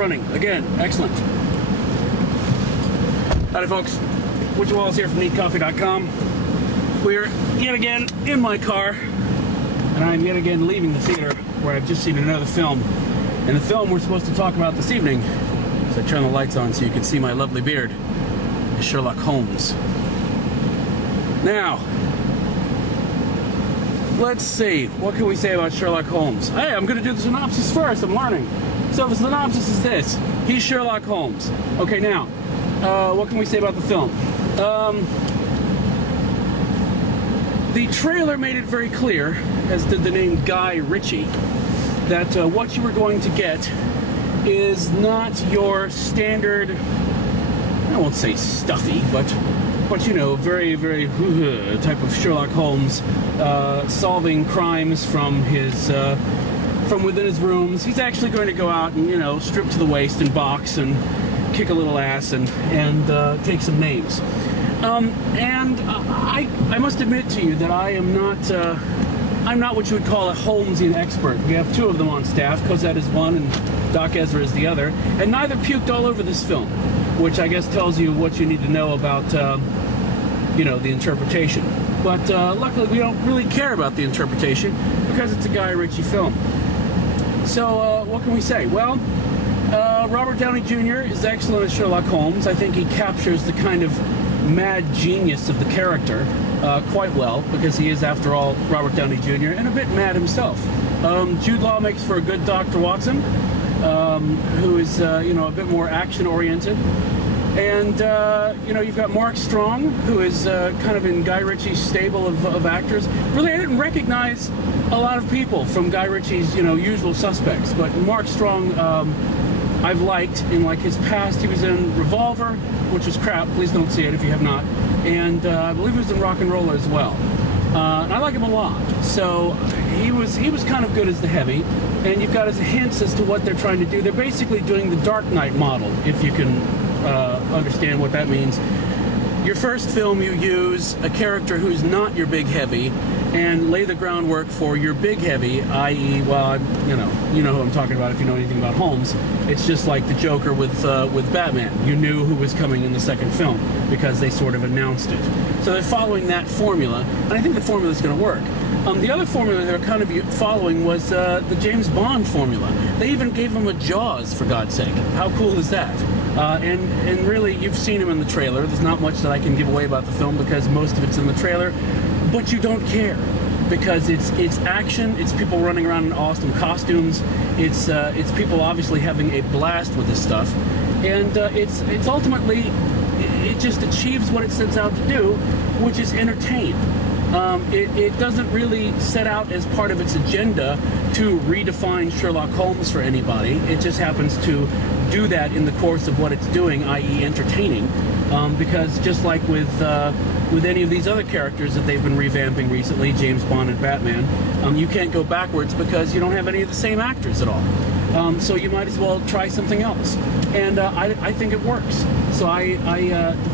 running. Again, excellent. Howdy folks, Woody Walls here from neatcoffee.com. We're yet again in my car, and I'm yet again leaving the theater where I've just seen another film. And the film we're supposed to talk about this evening, so I turn the lights on so you can see my lovely beard, is Sherlock Holmes. Now, let's see, what can we say about Sherlock Holmes? Hey, I'm going to do the synopsis first, I'm learning. So the synopsis is this: he's Sherlock Holmes. Okay, now, what can we say about the film? The trailer made it very clear, as did the name Guy Ritchie, that what you were going to get is not your standard, I won't say stuffy, but you know, very, very type of Sherlock Holmes solving crimes from his from within his rooms. He's actually going to go out and, you know, strip to the waist and box and kick a little ass and take some names. I must admit to you that I am not I'm not what you would call a Holmesian expert. We have two of them on staff. Cosette is one and Doc Ezra is the other, and neither puked all over this film, which I guess tells you what you need to know about you know, the interpretation. But luckily we don't really care about the interpretation because it's a Guy Ritchie film. So what can we say? Well, Robert Downey Jr. is excellent as Sherlock Holmes. I think he captures the kind of mad genius of the character quite well, because he is, after all, Robert Downey Jr. and a bit mad himself. Jude Law makes for a good Dr. Watson, who is, you know, a bit more action-oriented. And, you know, you've got Mark Strong, who is kind of in Guy Ritchie's stable of actors. Really, I didn't recognize a lot of people from Guy Ritchie's, you know, usual suspects, but Mark Strong I've liked in, like, his past. He was in Revolver, which was crap. Please don't see it if you have not. And I believe he was in Rock and Roller as well. And I like him a lot. So he was kind of good as the heavy. And you've got his hints as to what they're trying to do. They're basically doing the Dark Knight model, if you can understand what that means. Your first film, you use a character who's not your big heavy and lay the groundwork for your big heavy, i.e., well, you know who I'm talking about if you know anything about Holmes. It's just like the Joker with Batman. You knew who was coming in the second film because they sort of announced it. So they're following that formula, and I think the formula is going to work. The other formula they're kind of following was the James Bond formula. They even gave him a Jaws, for God's sake. How cool is that? And really, you've seen him in the trailer. There's not much that I can give away about the film because most of it's in the trailer, but you don't care because it's action. It's people running around in awesome costumes. It's people obviously having a blast with this stuff, and it's ultimately it just achieves what it sets out to do, which is entertain. It doesn't really set out as part of its agenda to redefine Sherlock Holmes for anybody. It just happens to do that in the course of what it's doing, i.e. entertaining. Because just like with any of these other characters that they've been revamping recently, James Bond and Batman, you can't go backwards because you don't have any of the same actors at all. So you might as well try something else. And I think it works. So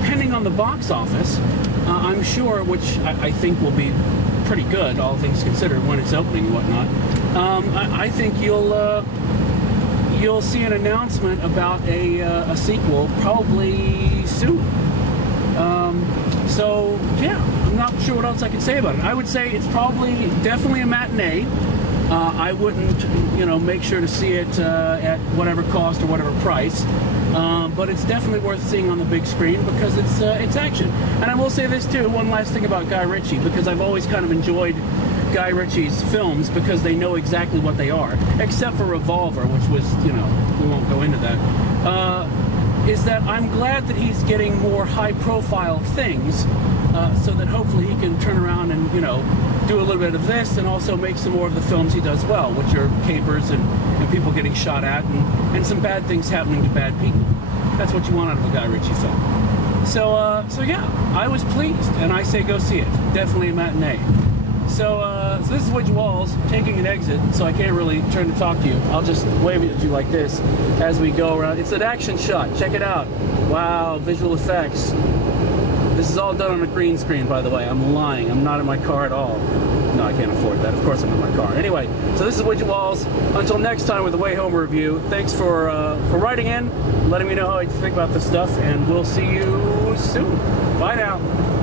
depending on the box office, I'm sure, which I think will be pretty good, all things considered, when it's opening and whatnot. I think you'll see an announcement about a sequel probably soon. So yeah, I'm not sure what else I can say about it. I would say it's definitely a matinee. I wouldn't, you know, make sure to see it at whatever cost or whatever price. But it's definitely worth seeing on the big screen because it's action. And I will say this too, one last thing about Guy Ritchie, because I've always kind of enjoyed Guy Ritchie's films because they know exactly what they are, except for Revolver, which was, you know, we won't go into that, is that I'm glad that he's getting more high-profile things so that hopefully he can turn around and, you know, do a little bit of this and also make some more of the films he does well, which are capers and people getting shot at and some bad things happening to bad people. That's what you want out of a Guy Ritchie film. So yeah, I was pleased, and I say go see it. Definitely a matinee. So this is Woody Walls taking an exit, so I can't really turn to talk to you. I'll just wave it at you like this as we go around. It's an action shot. Check it out. Wow, visual effects. This is all done on a green screen, by the way. I'm lying. I'm not in my car at all. No, I can't afford that. Of course I'm in my car. Anyway, so this is Widget Walls. Until next time with the Wayhomer review, thanks for writing in, letting me know how you think about this stuff, and we'll see you soon. Bye now.